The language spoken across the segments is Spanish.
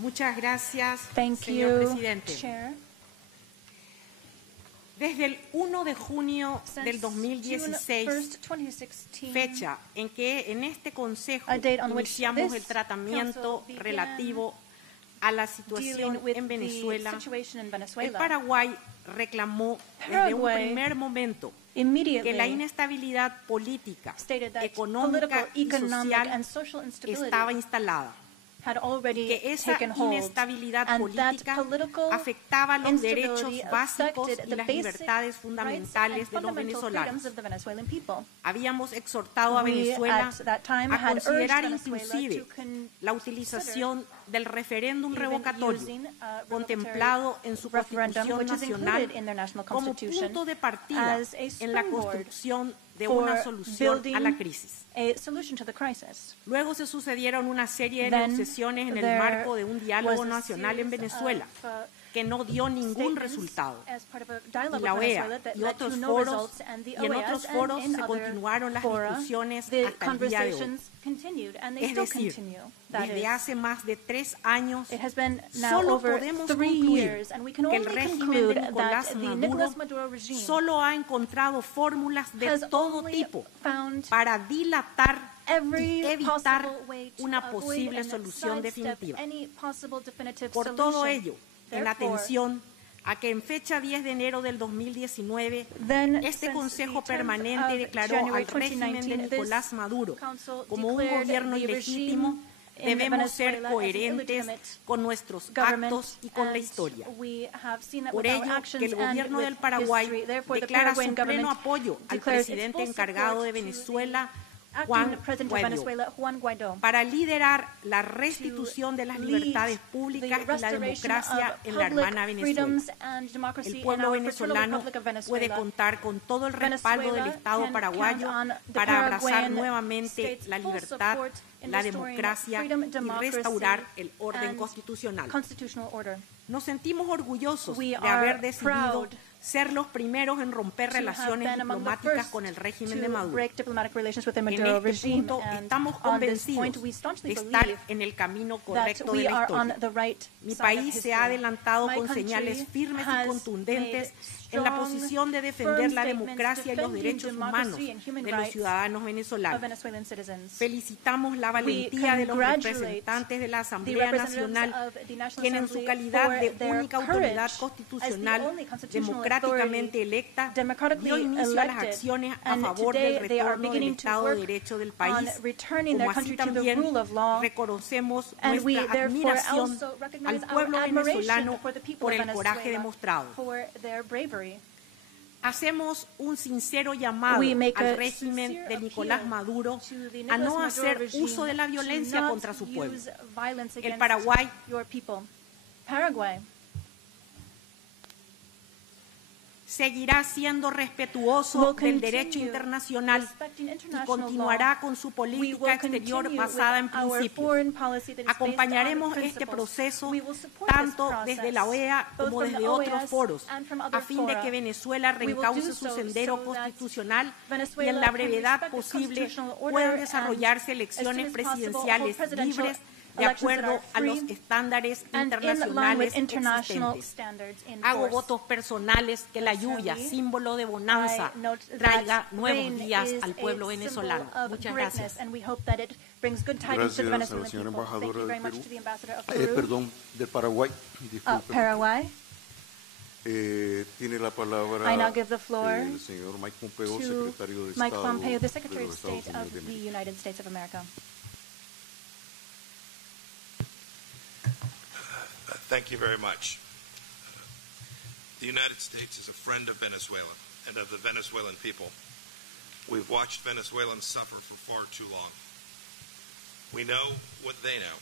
Muchas gracias, Thank señor you, presidente. Chair. Desde el 1 de junio del Since June 2016, 1st, 2016, fecha en que en este Consejo a date on which iniciamos this el tratamiento council began relativo a la situación dealing with en Venezuela, the situation in el Venezuela, Paraguay reclamó desde un Paraguay primer momento immediately que la inestabilidad política, stated that económica political, y economic, social and social instability estaba instalada, had already que esa taken hold, inestabilidad and that política political afectaba los derechos instability básicos affected y the las basic libertades rights and fundamentales de los fundamental venezolanos. freedoms of the Venezuelan people. Habíamos exhortado a We, Venezuela at that time, a had urged considerar Venezuela inclusive to consider la utilización del referéndum even revocatorio using a contemplado en su referendum, Constitución which is Nacional included in their national como constitution, punto de partida as a en la springboard construcción de for una solución building a la crisis. a solution to the crisis. Luego se sucedieron una serie de Then negociaciones en el there marco de un diálogo was a nacional en series Venezuela of, que no dio ningún statements resultado. as part of a Y dialogue la with OEA Venezuela that y led otros to no foros, results, and the y en OAS otros and foros in se other continuaron las fora, discusiones the hasta el día de hoy. conversations continued, and they Es still decir, continue. That desde is, hace más de 3 años, it has been now solo over podemos 3 concluir years, and we can que el only régimen conclude de Nicolás that the Maduro Nicolas Maduro regime solo ha encontrado fórmulas de has todo only tipo found para dilatar every y evitar possible way to una avoid posible and solución sidestep definitiva. any possible definitive Por todo solution. ello, en Therefore, atención a que en fecha 10 de enero del 2019, then, este since Consejo the 10th Permanente of declaró January al régimen de 2019, Nicolás this Maduro council como un declared gobierno the ilegítimo, regime in debemos ser Venezuela as an coherentes illegitimate con nuestros government, actos y con la and historia. we have seen that Por with our ello, actions que el and gobierno with del Paraguay history. Therefore, the declara Paraguayan su pleno government apoyo al declares its presidente full encargado de support to the Venezuela, acting Juan president of Guaidó, Venezuela, Juan Guaidó, para liderar la restitución de las lead libertades públicas the y la restoration democracia of en la public hermana Venezuela. freedoms and democracy El in pueblo our fraternal venezolano Republic of puede Venezuela. contar con todo el respaldo del Venezuela Estado can paraguayo count on the para abrazar Paraguayan nuevamente state's la full libertad, support in la restoring democracia freedom, y democracy, restaurar el orden and constitucional. constitutional order. Nos sentimos orgullosos We de are haber decidido proud ser los primeros en romper to have relaciones been among the diplomáticas first con el régimen de to Maduro. break diplomatic relations with the En Maduro este regime, punto and estamos on this convencidos point we staunchly de estar believe en el camino that correcto de we la are on historia. the right Mi side of país se history. ha adelantado My con country señales firmes y has contundentes made en la strong, posición de defender firm la statements democracia y los defending derechos humanos democracy and human de los rights ciudadanos of venezolanos. Venezuelan citizens. Felicitamos la We valentía de los congratulate representantes de la the Asamblea representatives Nacional, of the National quien en su Assembly calidad for de their única courage autoridad as the constitucional only constitutional democráticamente authority electa, democratically dio inicio a las elected, acciones a and favor today del they are retorno del beginning to Estado de work Derecho del on país, returning como their así country to the también rule of law, reconocemos and we nuestra therefore admiración also al recognize our pueblo venezolano admiration for the people por of el coraje Venezuela demostrado. for their bravery. Hacemos un sincero llamado We make al a régimen sincere de Nicolás appeal Maduro to the a Nicolas no Maduro hacer regime uso de la to violencia not contra su pueblo. use violence El against Paraguay your people. Paraguay seguirá siendo respetuoso will del derecho continue internacional respecting y international continuará law. con su We política will exterior continue basada en with our principios. foreign policy that is based Acompañaremos on este principles. proceso We will support tanto this process, desde la OEA both como from the desde otros OAS foros, and from a other fin de fora. que Venezuela We will do reencauce su so sendero so that constitucional y Venezuela en la can brevedad respect its posible constitutional order puedan and desarrollarse as elecciones soon as possible presidenciales hold presidential libres de elections that acuerdo are a los free estándares and in line internacionales with international existentes. standards in Hago force. votos personales que la lluvia, Personally, símbolo de bonanza, I note traiga that nuevos rain días is al pueblo a venezolano. symbol of Muchas greatness, gracias. and we hope that it brings good tidings to the Gracias a la Venezuelan señora people. Thank embajadora you very del much Perú. to the ambassador of Peru. Perdón, del Paraguay. Disculpe. Paraguay. Tiene la palabra I now give the floor el señor Mike Pompeo, to secretario de Mike Estado Pompeo, the de Secretary of los Estados State Unidos of de the América. United States of America. Thank you very much. The United States is a friend of Venezuela and of the Venezuelan people. We've watched Venezuelans suffer for far too long. We know what they know,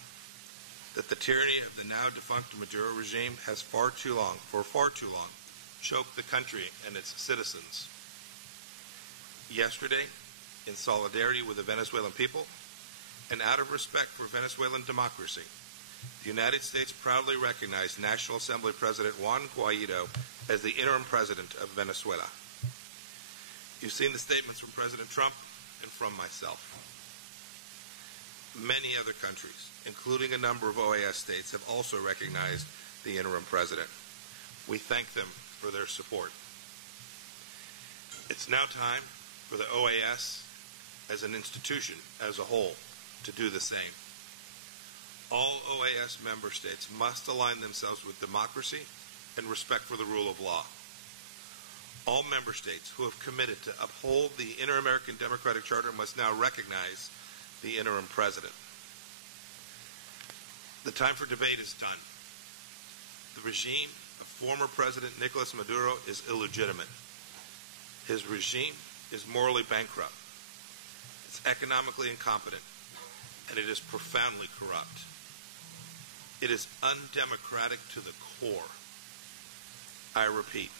that the tyranny of the now defunct Maduro regime has for far too long, choked the country and its citizens. Yesterday, in solidarity with the Venezuelan people, and out of respect for Venezuelan democracy, the United States proudly recognized National Assembly President Juan Guaido as the interim president of Venezuela. You've seen the statements from President Trump and from myself. Many other countries, including a number of OAS states, have also recognized the interim president. We thank them for their support. It's now time for the OAS as an institution as a whole to do the same. All OAS member states must align themselves with democracy and respect for the rule of law. All member states who have committed to uphold the Inter-American Democratic Charter must now recognize the interim president. The time for debate is done. The regime of former President Nicolas Maduro is illegitimate. His regime is morally bankrupt. It's economically incompetent, and it is profoundly corrupt. It is undemocratic to the core. I repeat,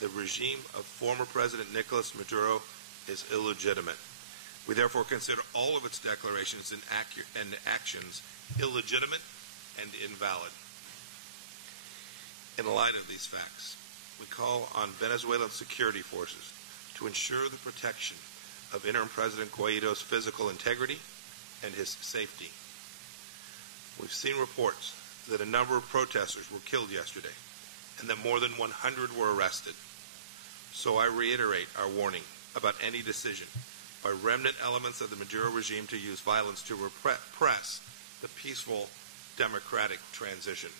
the regime of former President Nicolas Maduro is illegitimate. We therefore consider all of its declarations and actions illegitimate and invalid. In light of these facts, we call on Venezuelan security forces to ensure the protection of interim President Guaido's physical integrity and his safety. We've seen reports that a number of protesters were killed yesterday and that more than 100 were arrested. So I reiterate our warning about any decision by remnant elements of the Maduro regime to use violence to repress the peaceful democratic transition.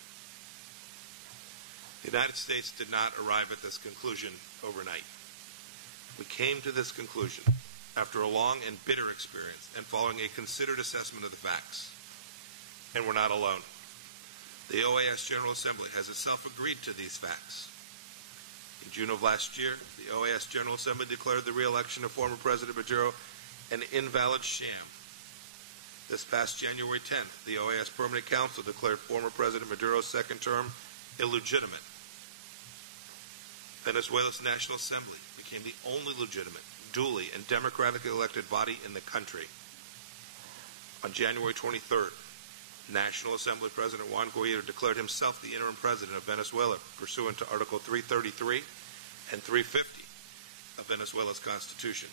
The United States did not arrive at this conclusion overnight. We came to this conclusion after a long and bitter experience and following a considered assessment of the facts. And we're not alone. The OAS General Assembly has itself agreed to these facts. In June of last year, the OAS General Assembly declared the re-election of former President Maduro an invalid sham. This past January 10th, the OAS Permanent Council declared former President Maduro's second term illegitimate. Venezuela's National Assembly became the only legitimate, duly and democratically elected body in the country. On January 23rd, National Assembly President Juan Guaido declared himself the interim president of Venezuela pursuant to Article 333 and 350 of Venezuela's Constitution.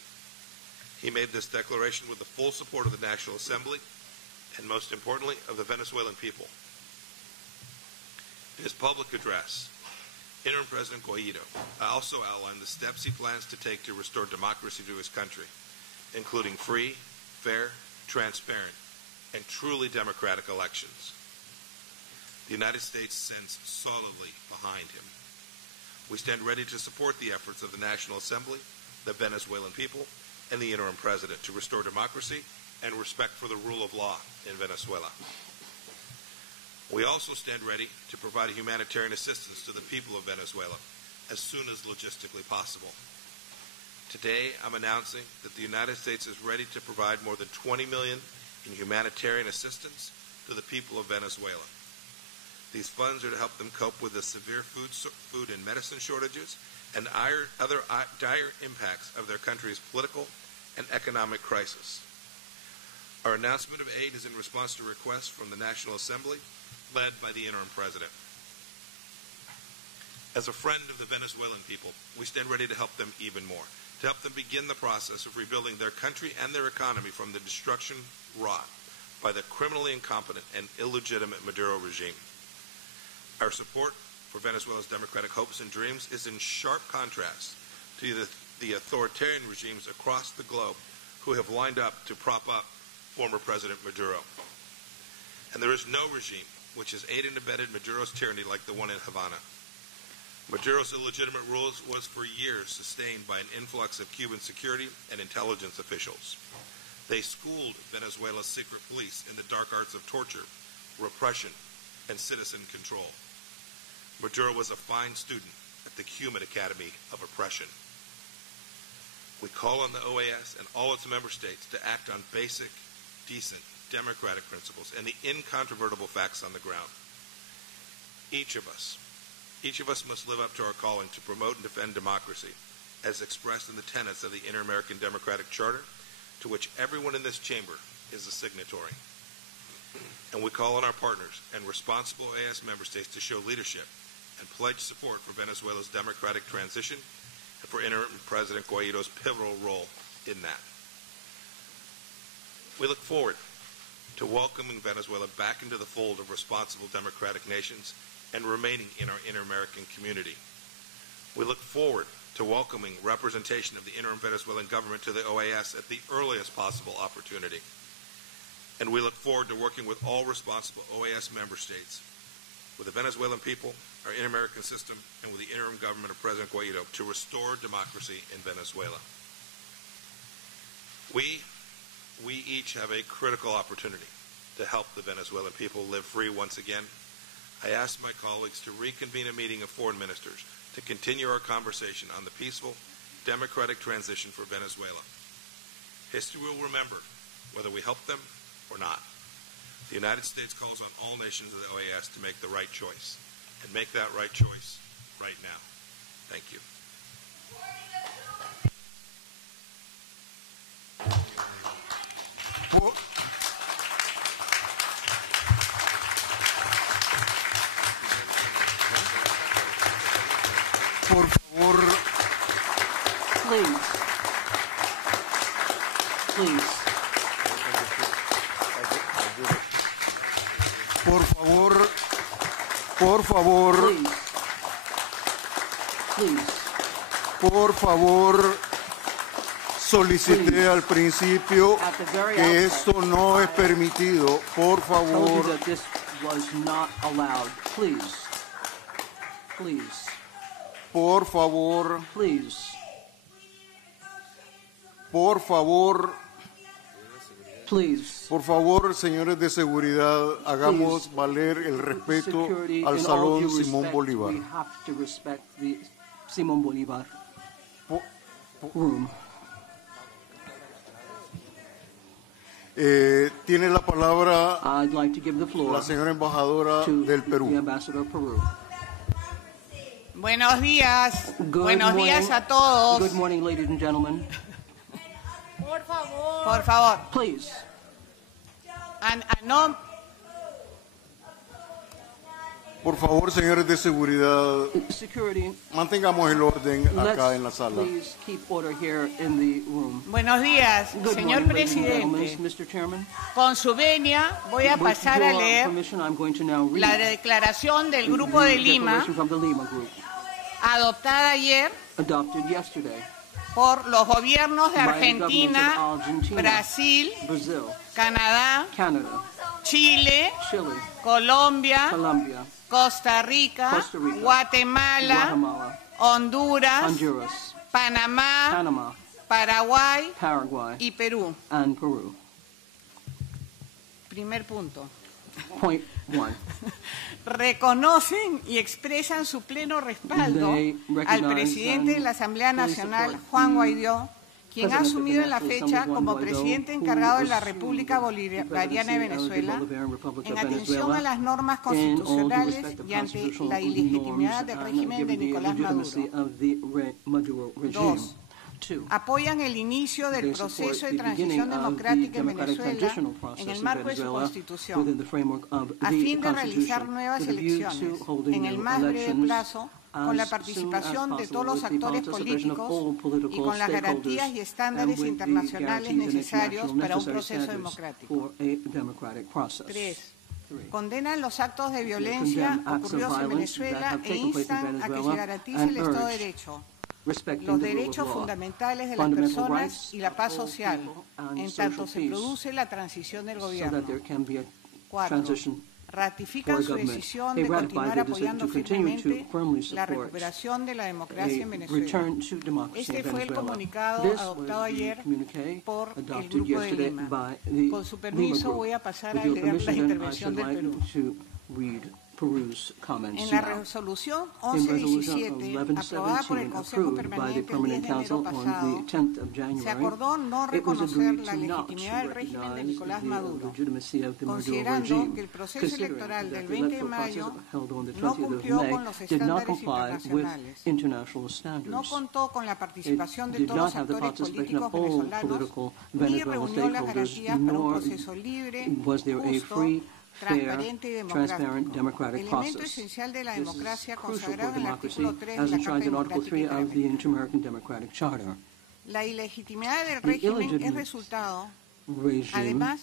He made this declaration with the full support of the National Assembly and, most importantly, of the Venezuelan people. In his public address, interim President Guaido also outlined the steps he plans to take to restore democracy to his country, including free, fair, transparent, and truly democratic elections. The United States stands solidly behind him. We stand ready to support the efforts of the National Assembly, the Venezuelan people, and the interim president to restore democracy and respect for the rule of law in Venezuela. We also stand ready to provide humanitarian assistance to the people of Venezuela as soon as logistically possible. Today, I'm announcing that the United States is ready to provide more than $20 million in humanitarian assistance to the people of Venezuela. These funds are to help them cope with the severe food and medicine shortages and other dire impacts of their country's political and economic crisis. Our announcement of aid is in response to requests from the National Assembly, led by the interim president. As a friend of the Venezuelan people, we stand ready to help them even more, to help them begin the process of rebuilding their country and their economy from the destruction wrought by the criminally incompetent and illegitimate Maduro regime. Our support for Venezuela's democratic hopes and dreams is in sharp contrast to the authoritarian regimes across the globe who have lined up to prop up former President Maduro. And there is no regime which has aided and abetted Maduro's tyranny like the one in Havana. Maduro's illegitimate rule was for years sustained by an influx of Cuban security and intelligence officials. They schooled Venezuela's secret police in the dark arts of torture, repression, and citizen control. Maduro was a fine student at the Cuban Academy of Oppression. We call on the OAS and all its member states to act on basic, decent, democratic principles and the incontrovertible facts on the ground. Each of us must live up to our calling to promote and defend democracy as expressed in the tenets of the Inter-American Democratic Charter, to which everyone in this chamber is a signatory. And we call on our partners and responsible OAS member states to show leadership and pledge support for Venezuela's democratic transition and for interim President Guaido's pivotal role in that. We look forward to welcoming Venezuela back into the fold of responsible democratic nations and remaining in our inter-American community. We look forward to welcoming representation of the interim Venezuelan government to the OAS at the earliest possible opportunity. And we look forward to working with all responsible OAS member states, with the Venezuelan people, our inter-American system, and with the interim government of President Guaido to restore democracy in Venezuela. We each have a critical opportunity to help the Venezuelan people live free once again. I ask my colleagues to reconvene a meeting of foreign ministers to continue our conversation on the peaceful, democratic transition for Venezuela. History will remember whether we help them or not. The United States calls on all nations of the OAS to make the right choice, and make that right choice right now. Thank you. Por favor, Please. por favor, por favor, Please. por favor, solicité al principio At the very que outset, esto no es permitido. Por I told you favor, that this was not allowed. Please. por favor, Please. por favor, Please. por favor, señores de seguridad, hagamos valer el respeto Security, al in all Salón due Simón respect, Bolívar. We have to respect the Simón Bolívar Po- room. Tiene la palabra I'd like to give the floor la señora embajadora to del the Perú. ambassador of Peru. Buenos días. Good Buenos morning. días a todos. Good morning, ladies and gentlemen. Por favor. Please. Por favor, señores de seguridad, Security, mantengamos el orden acá en la let's sala. please keep order here in the room. Buenos días, Good señor morning, ladies and presidente. gentlemen. Mr. Chairman, Con su venia voy a with pasar a your leer permission, I'm going to now read la declaración del Grupo de the Lima declaration from the Lima Group, adoptada ayer adopted yesterday por los gobiernos de by the Argentina, governments of Argentina, Brasil, Brazil, Canadá, Canada, Chile, Chile, Colombia, Colombia, Costa Rica, Costa Rica, Guatemala, Guatemala, Honduras, Honduras, Panamá, Panama, Paraguay Paraguay, y Perú. and Peru. Primer punto. Point 1. Reconocen y expresan su pleno respaldo They recognize al presidente de la Asamblea and fully Nacional, support Juan the Guaidó, quien ha President of the asumido en la National fecha Assembly, como Juan Guaidó, presidente who encargado de la assumed República the Bolivariana de presidency of the Venezuela Bolivarian Republic en of atención a Venezuela, las normas in all due constitucionales respect of y ante constitutional la ilegitimidad del norms régimen and de given the Nicolás legitimacy Maduro. of the Maduro regime. Dos. 2. Apoyan el inicio del They proceso support de the transición beginning of the democrática en democratic Venezuela transitional process en el in marco de su Venezuela constitución, within the framework of a the fin de realizar Constitution, nuevas with a view to elecciones holding en el new más breve elections plazo con la as participación soon de as todos los possible with the actores participation of all políticos political y con las garantías y stakeholders estándares and with the internacionales guarantees and necesarios international para un necessary proceso standards democrático. for a democratic process. 3. 3. Condenan los actos de violencia condemn acts of ocurridos en violence that Venezuela have e taken place in instan a que se Venezuela garantice and el Estado de urge Derecho, respecting los the rule of derechos law, fundamentales de las fundamental personas rights y la paz of all social, people and en social tanto se peace, produce la transición del so gobierno. that there can be a 4. transition Ratifican for su government. decisión They de ratify continuar their decision apoyando to continue firmemente to firmly la support recuperación de la democracia en a Venezuela. return to democracy Este in fue el Venezuela. comunicado This adoptado was the ayer communique por el adopted Grupo de yesterday Lima. by the Con su Lima permiso Group. voy a pasar With a your leer la permission, then, I intervención should del like Perú. to read Peru's comments En la now. resolución In resolution 1117, aprobada por el 1117, Consejo approved by the Permanente el 10 Permanent de enero Council on pasado, the 10th of se January, acordó no it was reconocer agreed la to not legitimidad del régimen de recognize Nicolás the Maduro, legitimacy of the Maduro considerando regime, que el proceso considering electoral that del the 20 de electoral process mayo held on the no 20th of cumplió May con los did not estándares comply with internacionales, international standards. no contó con la It participación de did todos not los have the actores participation políticos of all venezolanos, political ni Venezuelan reunió las stakeholders, garantías para un nor proceso libre, was there a justo, free, fair, transparente y transparent democrático, democratic elemento process. esencial de la This is democracia crucial consagrado for en el democracy, artículo 3 de as la Carta enshrined in Article 3 Democrática of the Interamericana. Inter-American Democratic Charter. La ilegitimidad del The régimen es illegitimate resultado, Regime además,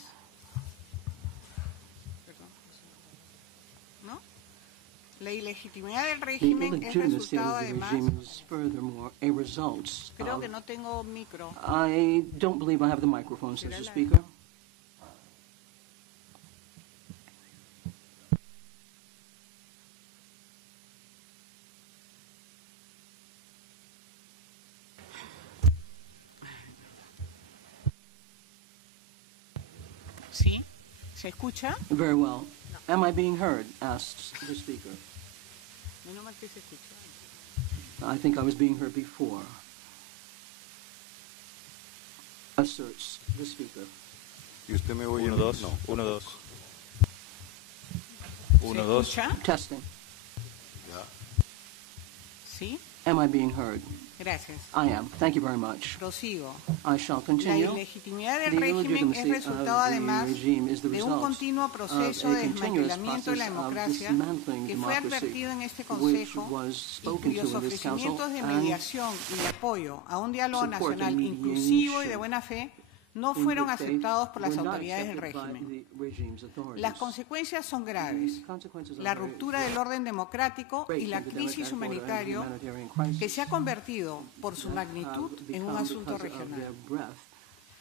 La ilegitimidad del The régimen es illegitimacy resultado of the además. regime is furthermore a result Creo of... que no tengo micro. I don't believe I have the microphone, says ¿Será the la- speaker. ¿Sí? ¿Se escucha? Very well. Am I being heard? Asks the speaker. Menos mal que se escucha. I think I was being heard before. Asserts the speaker. ¿Y usted me oye? 1, 2, No. 1, 2. ¿Se 1, 2. escucha? Testing. Ya. ¿Sí? Am I being heard? Gracias. I am. Thank you very much. Prosigo. I shall La continue. ilegitimidad del The régimen illegitimacy es resultado of the además regime is the de un result continuo proceso of de a continuous desmantelamiento de la process of democracia dismantling que fue democracy, advertido en este which Consejo was y spoken cuyos to in this council ofrecimientos de and mediación y de apoyo a un diálogo support and nacional mediation inclusivo y de buena fe no in fueron good faith aceptados por las were not autoridades del accepted by régimen. the regime's authorities. Las consecuencias son graves. Consequences La are very ruptura del orden democrático y great la of the crisis democratic order and humanitaria humanitarian crisis que se ha convertido por su that magnitud have en un become, asunto because of regional. their breadth,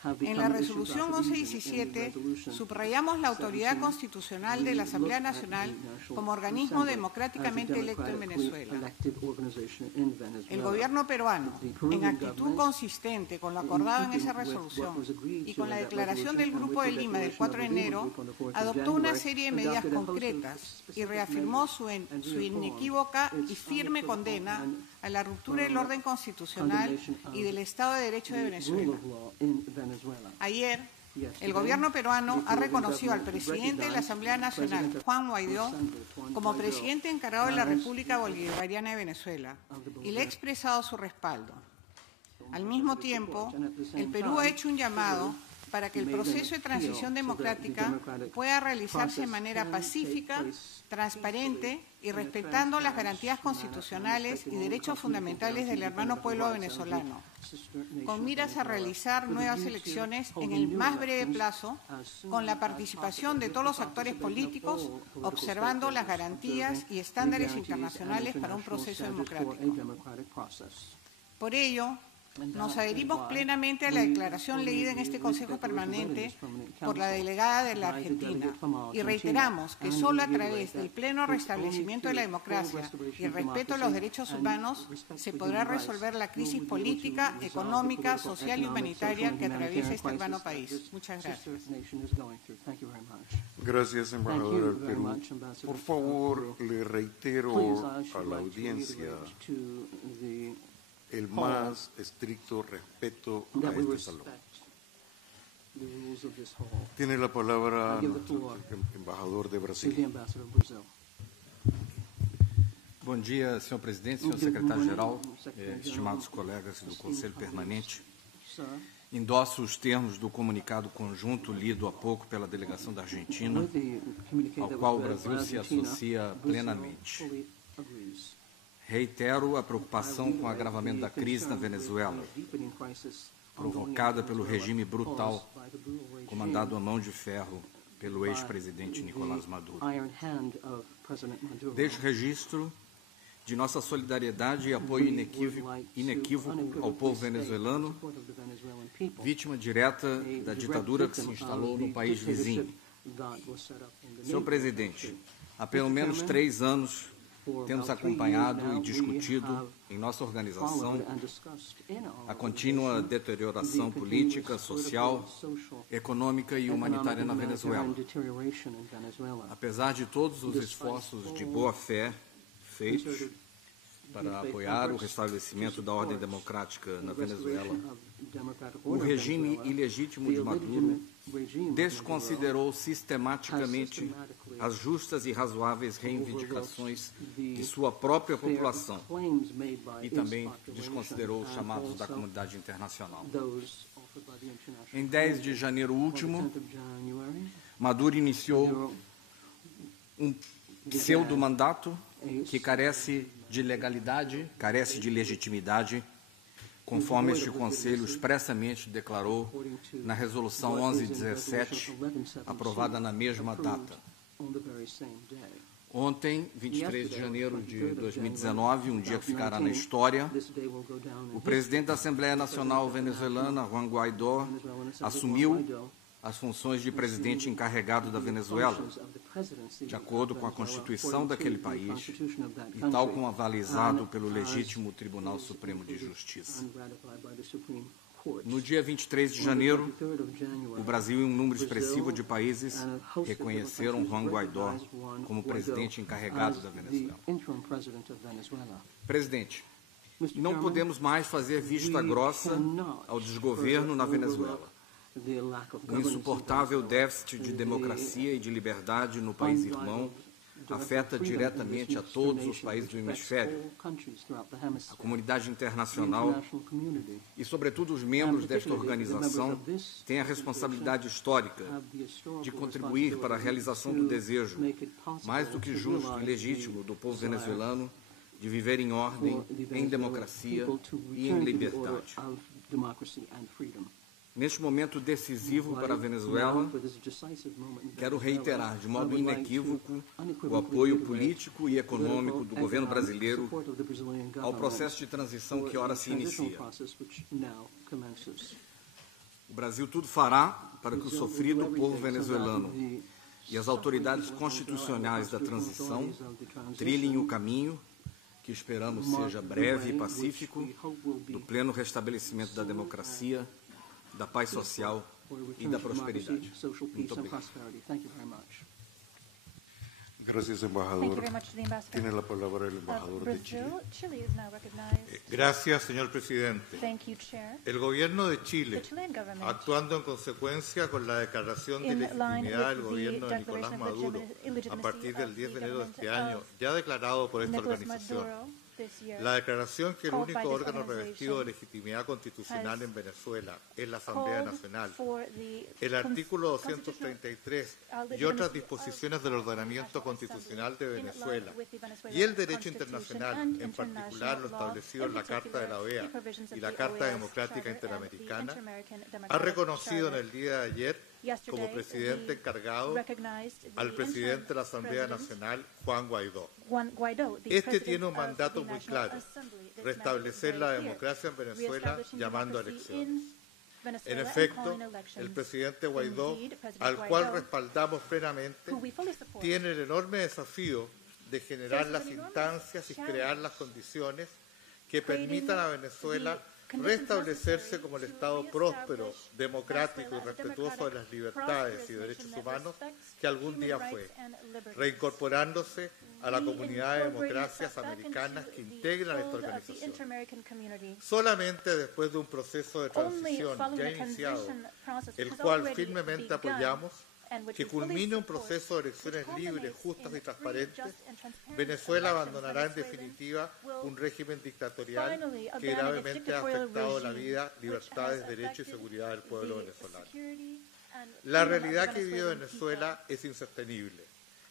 have En become la issues resolución of the region. In the 1117 resolution subrayamos la autoridad 17, constitucional de la we Asamblea look at Nacional the National como organismo Assembly democráticamente as a electo en democratically Venezuela. elected organization in Venezuela. El gobierno peruano, The en Peruvian actitud government, consistente con lo acordado en in esa keeping with resolución what was agreed y to con la in that declaración del resolution, Grupo de and with the Lima del declaration 4 de of the Lima enero, Group on the 4th of adoptó una January, serie de medidas adopted a host of concretas y specific reafirmó measures su and inequívoca reaffirmed y its firme unequivocal condena and a la ruptura del orden constitucional condemnation y del Estado de Derecho de the Venezuela. rule of law in Venezuela. Ayer, Yesterday, el gobierno peruano the ha Peruvian reconocido al government presidente de la recognized Asamblea the Nacional, President of Juan the Guaidó, Assembly, Juan como Guaidó, presidente encargado de la as República Bolivariana de Venezuela y le ha expresado su respaldo. Al mismo tiempo, el Perú ha hecho un llamado para que el proceso de transición democrática pueda realizarse de manera pacífica, transparente y respetando las garantías constitucionales y derechos fundamentales del hermano pueblo venezolano, con miras a realizar nuevas elecciones en el más breve plazo, con la participación de todos los actores políticos, observando las garantías y estándares internacionales para un proceso democrático. Por ello, nos adherimos plenamente a la declaración leída en este Consejo Permanente por la delegada de la Argentina y reiteramos que solo a través del pleno restablecimiento de la democracia y el respeto a los derechos humanos se podrá resolver la crisis política, económica, social y humanitaria que atraviesa este hermano país. Muchas gracias. Gracias, embajadora del Thank you very Perú. much, Ambassador. Por favor, le reitero Please, I a should la like to audiencia reiterate to the el más estricto respeto a that we este salón. respect the rules of this hall. Tiene la palabra I give the nuestro floor embajador de to the Brasil. Ambassador of Brazil. Bom dia, senhor presidente, senhor Good secretário-geral, morning, Secretary-General, estimados colegas do Conselho Permanente. Sir, Endosso os termos do comunicado conjunto lido há pouco pela delegação da Argentina, with the communique ao that qual o was read by Brasil se Argentina, associa Brazil plenamente. fully agrees. Reitero a preocupação com o agravamento da crise na Venezuela, provocada pelo regime brutal comandado a mão de ferro pelo ex-presidente Nicolás Maduro. Deixo registro de nossa solidariedade e apoio inequívoco ao povo venezuelano, vítima direta da ditadura que se instalou no país vizinho. Senhor presidente, há pelo menos 3 anos temos acompanhado e discutido em nossa organização a contínua deterioração política, social, econômica e humanitária na Venezuela. Apesar de todos os esforços de boa-fé feitos para apoiar o restabelecimento da ordem democrática na Venezuela, o regime ilegítimo de Maduro desconsiderou sistematicamente as justas e razoáveis reivindicações de sua própria população e também desconsiderou os chamados da comunidade internacional. Em 10 de janeiro último, Maduro iniciou um pseudo-mandato que carece de legalidade, carece de legitimidade, conforme este Conselho expressamente declarou na Resolução 1117, aprovada na mesma data. Ontem, 23 de janeiro de 2019, um dia que ficará na história, o presidente da Assembleia Nacional Venezuelana, Juan Guaidó, assumiu as funções de presidente encarregado da Venezuela, de acordo com a Constituição daquele país e tal como avalizado pelo legítimo Tribunal Supremo de Justiça. No dia 23 de janeiro, o Brasil e um número expressivo de países reconheceram Juan Guaidó como presidente encarregado da Venezuela. Presidente, não podemos mais fazer vista grossa ao desgoverno na Venezuela. O insuportável déficit de democracia e de liberdade no país irmão afeta diretamente a todos os países do hemisfério, a comunidade internacional e, sobretudo, os membros desta organização têm a responsabilidade histórica de contribuir para a realização do desejo, mais do que justo e legítimo, do povo venezuelano de viver em ordem, em democracia e em liberdade. Neste momento decisivo para a Venezuela, quero reiterar de modo inequívoco o apoio político e econômico do governo brasileiro ao processo de transição que ora se inicia. O Brasil tudo fará para que o sofrido povo venezuelano e as autoridades constitucionais da transição trilhem o caminho que esperamos seja breve e pacífico do pleno restabelecimento da democracia, da paz social e da prosperidade. Muito obrigado. Gracias, Thank you embajador. very much to the ambassador Tiene la palabra el embajador de Chile. Brazil. Chile is now recognized. Gracias, señor presidente. Thank you, Chair. El gobierno de The Chile, Chilean government, actuando en consecuencia con la declaración de in line legitimidad del with gobierno the de Nicolás declaration of Maduro a illegitimacy partir del of 10 de the enero de government este año, of ya declarado por esta Nicolás organización, Maduro this year, la declaración que el called by único this órgano organization revestido de legitimidad constitucional has en Venezuela es la Asamblea called Nacional, for the el artículo constitutional 233 y legitimacy otras of disposiciones del ordenamiento National constitucional de Assembly in Venezuela line with the Venezuelan y el derecho Constitution internacional, and en particular lo international law, establecido en la in Carta de la particular, OEA the provisions of y la the Carta OAS Democrática Charter and the Interamericana, Inter-American ha Democratic reconocido en Charter. el día de ayer como Yesterday, presidente we encargado recognized the al presidente de la interim Asamblea president, Nacional, Juan Guaidó. Juan Guaidó, the Este president tiene un of mandato the muy National claro: Assembly. This restablecer mandate la is very clear. democracia en Venezuela Reestablishing llamando a democracy elecciones. in Venezuela En and efecto, calling elections. el presidente Guaidó, Indeed, President al Guaidó, cual respaldamos plenamente, who we fully support, tiene el enorme desafío de generar faces las an enormous instancias y challenge, crear las condiciones que creating permitan a Venezuela the conditions restablecerse necessary como el to Estado reestablish próspero, democrático y Venezuela as a respetuoso de las democratic, libertades y prosperous derechos nation that humanos respects que algún human día rights fue, and liberties. reincorporándose a la comunidad de Incorporating democracias itself back americanas into que the integran esta fold of the organización. inter-American community. Solamente después de un proceso de Only transición following ya a iniciado, transition process el has cual already firmemente begun, apoyamos, and which que we fully culmine un support, proceso de elecciones which libres, culminates justas in y free, transparentes, just and transparent Venezuela elections. abandonará en Venezuelans definitiva will un régimen dictatorial finally que abandon its gravemente ha dictatorial afectado la regime, vida, which libertades, has derechos y affected seguridad del pueblo the venezolano. security and La freedom of realidad que vive Venezuelan Venezuela people. es insostenible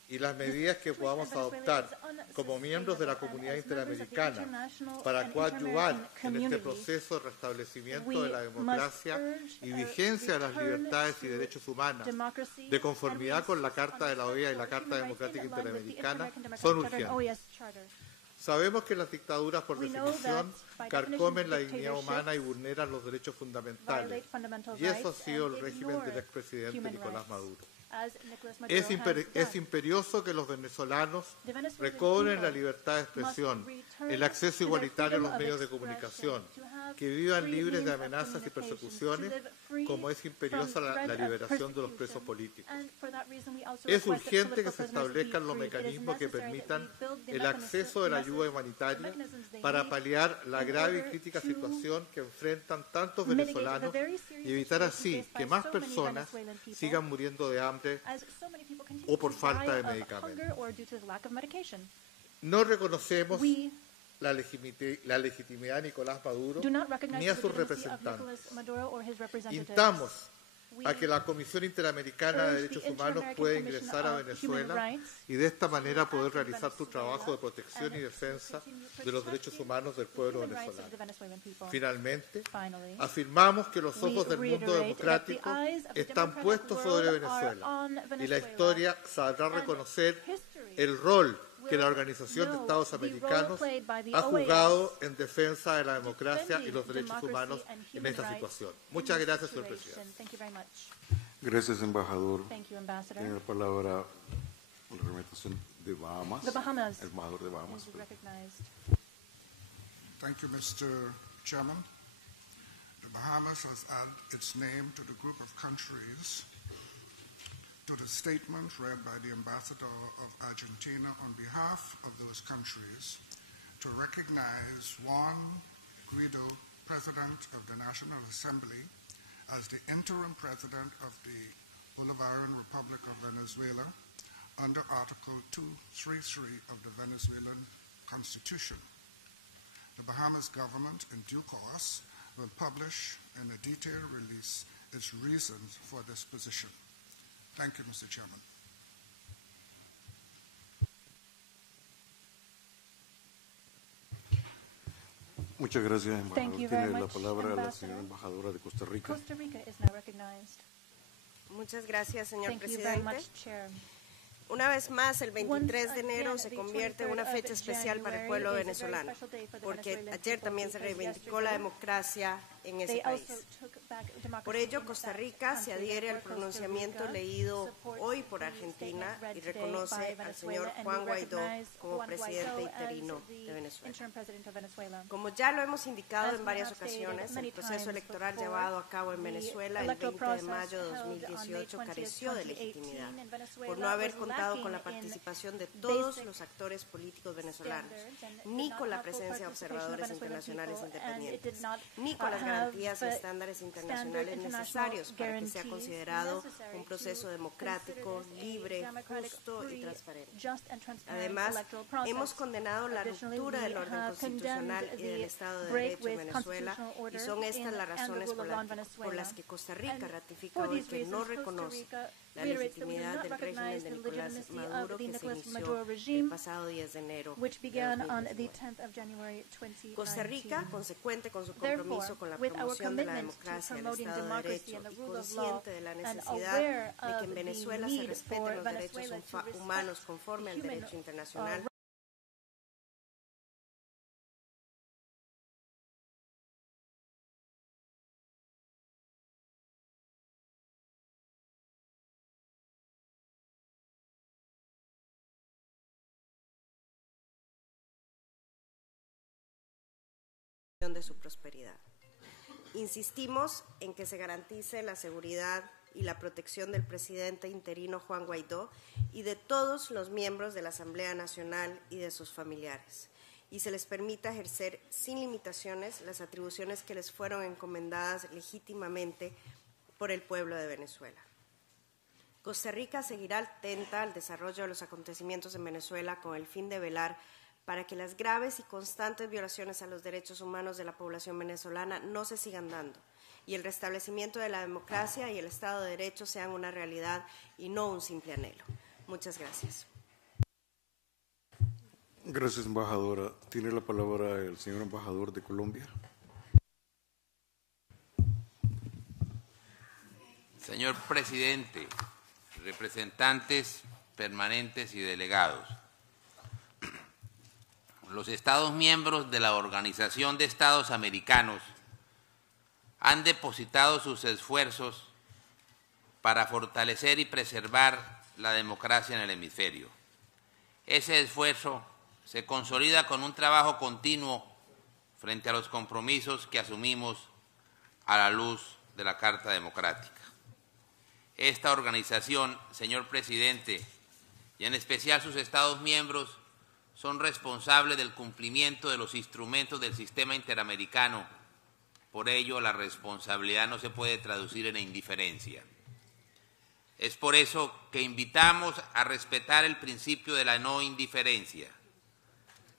y las medidas que podamos adoptar como miembros de la comunidad interamericana para coadyuvar en este proceso de restablecimiento de la democracia y vigencia de las libertades y derechos humanos de conformidad con la Carta de la OEA y la Carta Democrática Interamericana son urgentes. Sabemos que las dictaduras, por definición, carcomen la dignidad humana y vulneran los derechos fundamentales, y eso ha sido el régimen del expresidente Nicolás Maduro. Es imperioso que los venezolanos recobren la libertad de expresión, el acceso igualitario a los medios de comunicación, que vivan libres de amenazas y persecuciones, como es imperiosa la liberación de los presos políticos. Es urgente que se establezcan los mecanismos que permitan el acceso de la ayuda humanitaria para paliar la grave y crítica situación que enfrentan tantos venezolanos y evitar así que más personas sigan muriendo de hambre o por falta de medicamentos. No reconocemos la legitimidad de Nicolás Maduro ni a sus representantes. Instamos a que la Comisión Interamericana de Derechos Humanos pueda ingresar a Venezuela y de esta manera poder realizar su trabajo de protección y defensa de los derechos humanos del pueblo venezolano. Finalmente, afirmamos que los ojos del mundo democrático están puestos sobre Venezuela y la historia sabrá reconocer el rol que la Organización de Estados Americanos ha jugado en defensa de la democracia y los derechos humanos en esta situación. Muchas gracias, señor presidente. Gracias, embajador. Tiene la palabra la representación de Bahamas. El embajador de Bahamas. Thank you, Mr. Chairman. The Bahamas has added its name to the group of countries to the statement read by the Ambassador of Argentina on behalf of those countries to recognize Juan Guaidó, President of the National Assembly, as the interim President of the Bolivarian Republic of Venezuela under Article 233 of the Venezuelan Constitution. The Bahamas government, in due course, will publish in a detailed release its reasons for this position. Thank you, Mr. Chairman. Muchas gracias, embajador. Thank you Tiene very la much, palabra la Ambassador. señora embajadora de Costa Rica. Costa Rica is now recognized. Muchas gracias, señor Thank you very presidente. much, Chair. Una vez más, el 23 de Once enero again, se the convierte en una 23rd fecha of especial para el January pueblo is a very venezolano, special day for the porque Venezuelan ayer people también se because reivindicó la yesterday democracia en ese they país. also took back democracy Por ello, in Costa that Rica se country. adhiere al Therefore, pronunciamiento Costa Rica leído supports hoy por the Argentina statement read y today reconoce by al Venezuela, señor and Juan we Guaidó recognize como Juan presidente Guaidó interino as the de Venezuela. interim president of Venezuela. Como ya lo hemos indicado As en we varias have stated ocasiones, many el proceso times electoral before, llevado a cabo en the Venezuela el electoral 20 de process mayo de held on May 2018 20th, careció de 2018 legitimidad in Venezuela por no haber was contado con la lacking in participación de todos basic los actores políticos venezolanos, standards and did ni not con la have full presencia de participation of observadores Venezuelan internacionales people, and it did independientes, not ni con las have garantías y the estándares standard internacionales international necesarios para que sea guarantees considerado necessary un to proceso democrático, consider this a libre, democratic, justo y free, transparente. just and transparent Además, electoral process. hemos condenado la Additionally, ruptura we del orden have constitucional condemned y del the Estado de break Derecho en with Venezuela, constitutional y order son estas in las and the razones rule por of law in por Venezuela. las que Costa Rica And ratifica for hoy these que no reasons, Costa reconoce Rica la reiterates that we do legitimidad not del régimen recognize de the Nicolás legitimacy Maduro of the que se Nicolás inició Maduro el regime, pasado 10 de enero which de began on 2019. the 10th of January 2019. Costa Rica, consecuente con su Therefore, compromiso con la with our promoción de la commitment to democracia, el promoting Estado de democracy Derecho and the y rule of law, consciente de la and necesidad aware de que of en the Venezuela se need respeten for los derechos Venezuela to respect humanos conforme al human, derecho internacional, de su prosperidad. Insistimos en que se garantice la seguridad y la protección del presidente interino Juan Guaidó y de todos los miembros de la Asamblea Nacional y de sus familiares, y se les permita ejercer sin limitaciones las atribuciones que les fueron encomendadas legítimamente por el pueblo de Venezuela. Costa Rica seguirá atenta al desarrollo de los acontecimientos en Venezuela con el fin de velar para que las graves y constantes violaciones a los derechos humanos de la población venezolana no se sigan dando y el restablecimiento de la democracia y el Estado de Derecho sean una realidad y no un simple anhelo. Muchas gracias. Gracias, embajadora. Tiene la palabra el señor embajador de Colombia. Señor presidente, representantes permanentes y delegados, los Estados miembros de la Organización de Estados Americanos han depositado sus esfuerzos para fortalecer y preservar la democracia en el hemisferio. Ese esfuerzo se consolida con un trabajo continuo frente a los compromisos que asumimos a la luz de la Carta Democrática. Esta organización, señor presidente, y en especial sus Estados miembros, son responsables del cumplimiento de los instrumentos del sistema interamericano. Por ello, la responsabilidad no se puede traducir en indiferencia. Es por eso que invitamos a respetar el principio de la no indiferencia.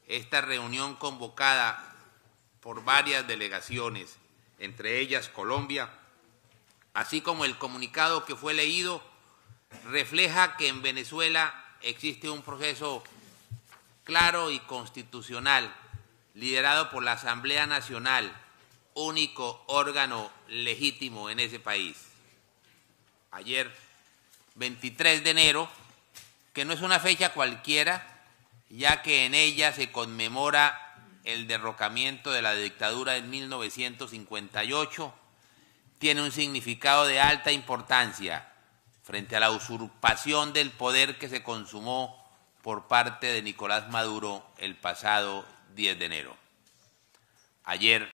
Esta reunión convocada por varias delegaciones, entre ellas Colombia, así como el comunicado que fue leído, refleja que en Venezuela existe un proceso claro y constitucional, liderado por la Asamblea Nacional, único órgano legítimo en ese país. Ayer, 23 de enero, que no es una fecha cualquiera, ya que en ella se conmemora el derrocamiento de la dictadura en 1958, tiene un significado de alta importancia frente a la usurpación del poder que se consumó por parte de Nicolás Maduro el pasado 10 de enero. Ayer